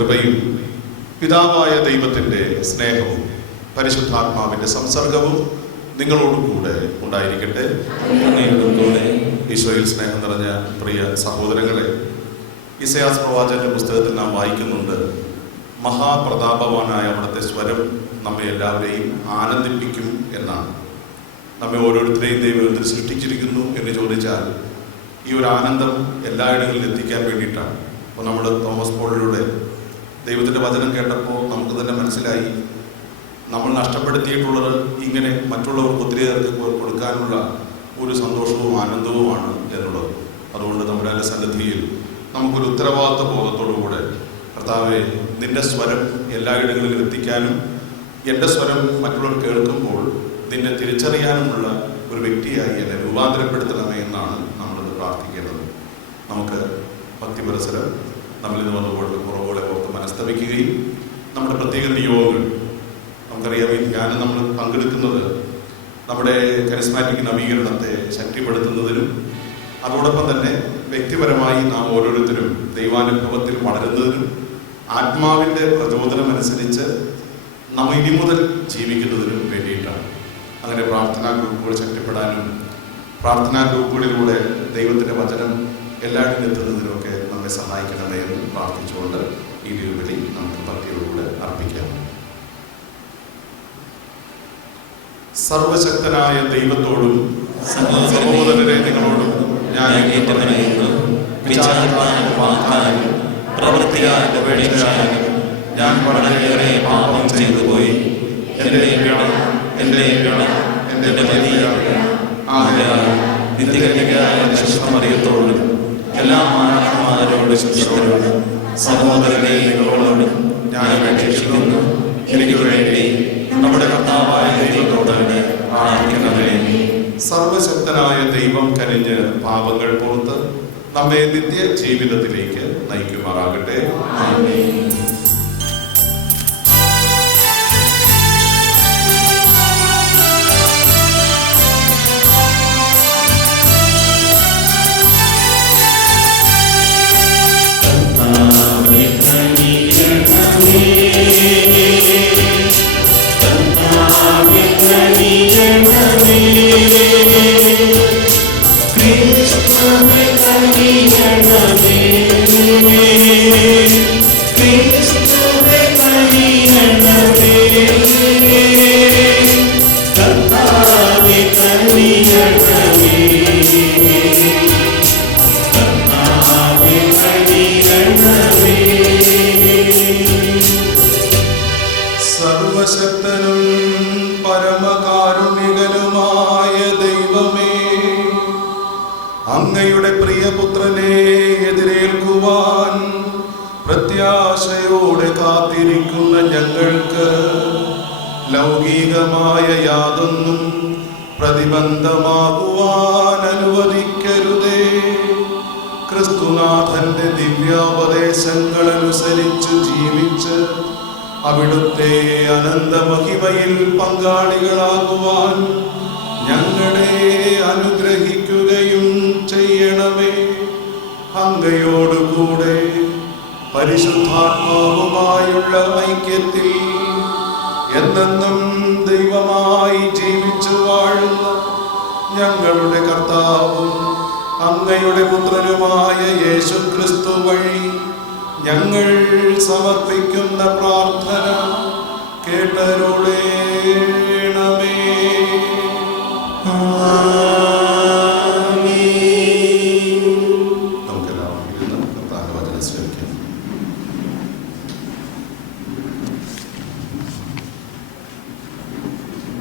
കൃപയും പിതാവായ ദൈവത്തിൻ്റെ സ്നേഹവും പരിശുദ്ധാത്മാവിൻ്റെ സംസർഗവും നിങ്ങളോടുകൂടെ ഉണ്ടായിരിക്കട്ടെ. ഈശോയിൽ സ്നേഹം നിറഞ്ഞ പ്രിയ സഹോദരങ്ങളെ, ഇസയാസ് പ്രവാചകന്റെ പുസ്തകത്തിൽ നാം വായിക്കുന്നുണ്ട്, മഹാപ്രതാപവാനായ അവിടുത്തെ സ്വരം നമ്മെ എല്ലാവരെയും ആനന്ദിപ്പിക്കും എന്നാണ്. നമ്മെ ഓരോരുത്തരെയും ദൈവം എന്തിന് സൃഷ്ടിച്ചിരിക്കുന്നു എന്ന് ചോദിച്ചാൽ ഈ ഒരു ആനന്ദം എല്ലായിടങ്ങളിലും എത്തിക്കാൻ വേണ്ടിയിട്ടാണ്. അപ്പോൾ നമ്മൾ തോമസ് പോളിലൂടെ ദൈവത്തിൻ്റെ വചനം കേട്ടപ്പോൾ നമുക്ക് തന്നെ മനസ്സിലായി, നമ്മൾ നഷ്ടപ്പെടുത്തിയിട്ടുള്ളത് ഇങ്ങനെ മറ്റുള്ളവർക്ക് ഒത്തിരി പേർക്ക് കൊടുക്കാനുള്ള ഒരു സന്തോഷവും ആനന്ദവുമാണ് എന്നുള്ളത്. അതുകൊണ്ട് നമ്മുടെ സന്നിധിയിൽ നമുക്കൊരു ഉത്തരവാദിത്വ ബോധത്തോടുകൂടെ, കർത്താവെ, നിന്റെ സ്വരം എല്ലായിടങ്ങളിലും എത്തിക്കാനും എൻ്റെ സ്വരം മറ്റുള്ളവർ കേൾക്കുമ്പോൾ നിന്നെ തിരിച്ചറിയാനുമുള്ള ഒരു വ്യക്തിയായി എന്നെ രൂപാന്തരപ്പെടുത്തണമേ എന്നാണ് നമ്മളിത് പ്രാർത്ഥിക്കേണ്ടത്. നമുക്ക് ഭക്തി പുരസരം നമ്മളിൽ നിന്ന് വന്നുപോലുള്ള കുറവുകളെ ഓർത്ത് മനസ്തപിക്കുകയും നമ്മുടെ പ്രത്യേക നിയോഗങ്ങൾ, നമുക്കറിയാം, ഈ ധ്യാനം നമ്മൾ പങ്കെടുക്കുന്നത് നമ്മുടെ കരിസ്മാറ്റിക് നവീകരണത്തെ ശക്തിപ്പെടുത്തുന്നതിനും അതോടൊപ്പം തന്നെ വ്യക്തിപരമായി നാം ഓരോരുത്തരും ദൈവാനുഭവത്തിൽ വളരുന്നതിനും ആത്മാവിൻ്റെ പ്രചോദനമനുസരിച്ച് നമ്മൾ ഇനി മുതൽ ജീവിക്കുന്നതിനും വേണ്ടിയിട്ടാണ്. അങ്ങനെ പ്രാർത്ഥനാ ഗ്രൂപ്പുകൾ ശക്തിപ്പെടാനും പ്രാർത്ഥനാ ഗ്രൂപ്പുകളിലൂടെ ദൈവത്തിൻ്റെ വചനം എല്ലായിടത്തും എത്തുന്നതിനുമൊക്കെ നമ്മെ സഹായിക്കണമേ എന്ന് പ്രാർത്ഥിച്ചുകൊണ്ട് ഈ ദിവ്യബലി നമുക്ക് ഭക്തിയോടുകൂടെ അർപ്പിക്കാം. സർവശക്തനായ ദൈവത്തോടും സഹോദരരെ നിങ്ങളോടും ഞാൻ പ്രവൃത്തിയാലും ഞാൻ വളരെയേറെ പാപം ചെയ്തു പോയി. നിത്യകന്യകയായ പരിശുദ്ധമറിയത്തോടും എല്ലാ മാലാഖമാരോടും സഹോദരനെ നിങ്ങളോടും ഞാൻ അപേക്ഷിക്കുന്നു. എനിക്ക് വേണ്ടി നമ്മുടെ കർത്താവായ ദൈവത്തോട് പ്രാർത്ഥിക്കണമേ. സർവശക്തനായ ദൈവം കനിഞ്ഞ് പാപങ്ങൾ പുറത്ത് നമ്മെ നിത്യ ജീവിതത്തിലേക്ക് നയിക്കുമാറാകട്ടെ. ആമേൻ. സർവശക്തനും പരമകാരുണികനുമായ ദൈവമേ, അങ്ങയുടെ പ്രിയപുത്രനെ എതിരേൽക്കുവാൻ പ്രത്യാശയോടെ കാത്തിരിക്കുന്ന ഞങ്ങൾക്ക് ലൗകികമായ യാതൊന്നും പ്രതിബന്ധമാകുവാൻ അനുവദിക്കരുതേ. ക്രിസ്തുനാഥന്റെ ദിവ്യോപദേശങ്ങൾ അനുസരിച്ച് ജീവിച്ച് അവിടുത്തെ അനന്തമഹിമയിൽ പങ്കാളികളാകുവാൻ ഞങ്ങളെ അനുഗ്രഹിക്കുകയും ചെയ്യണമേ. അങ്ങയോടുകൂടെ പരിശുദ്ധാത്മാവുമായുള്ള ഐക്യത്തിൽ എന്നെന്നും ദൈവമായി ജീവിച്ചു വാഴുന്ന ഞങ്ങളുടെ കർത്താവും അങ്ങയുടെ പുത്രനുമായ യേശുക്രിസ്തു വഴി ഞങ്ങൾ സമർപ്പിക്കുന്ന പ്രാർത്ഥന കേട്ടരുളേ.